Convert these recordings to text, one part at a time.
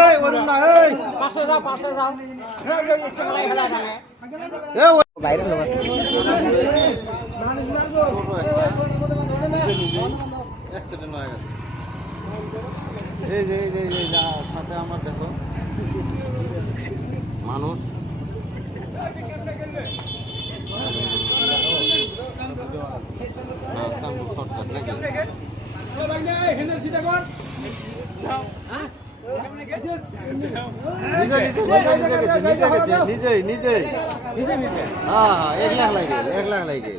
এই ওরম না এই পাশে যাও একটু খেলা জানে এই বাইরে লোক অ্যাক্সিডেন্ট হয়ে গেছে এই যে যা সাথে আমার দেখো মানুষ নিজে হ্যাঁ 1 লাখ লাগে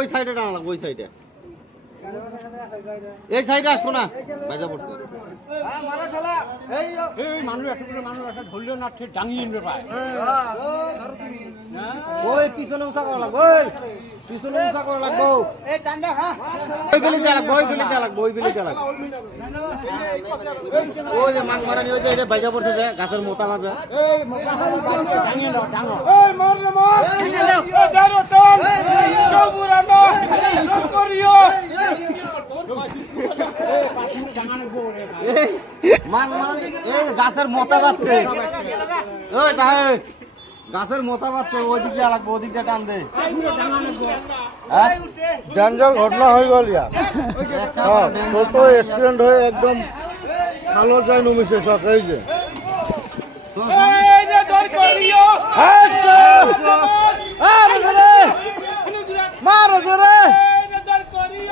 ওই সাইডে টানা লাগবে ওই সাইডে এই সাইডে আসবো না বাজা পড়ছে মানুষ একটা ধরলেও না ঠিক ডাঙিয়ে নিতে পায় ওই পিছনে উঁচা করা লাগবে পিছনে উঁচা করা লাগবে ওই বেলি দেয়া লাগবে ওই যে মাছ মারানি ওই যে এটা বাইজা পড়ছে যে গাছের মোতা মাজা মাছ মারানি এই গাছের মোতা বাচ্ছে ওই তাই গাছের মোতা বাচ্ছে ওই দিক দিয়ে লাগবে ওদিক দিয়ে টান দে ডেঞ্জার ঘটনা হয়ে গেল টোটো অ্যাক্সিডেন্ট হয়ে একদম ভালো যায় নমিশে সকাই যে মারো জোরে মারো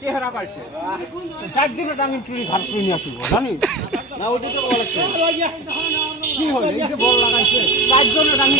চেহারা পাইছে 4 দিনে আমি চুরি ঘাট করে নিয়ে আসবো জানি না ওটা তো বলা কি হলো এই যে বল লাগাইছে 4 জনের আমি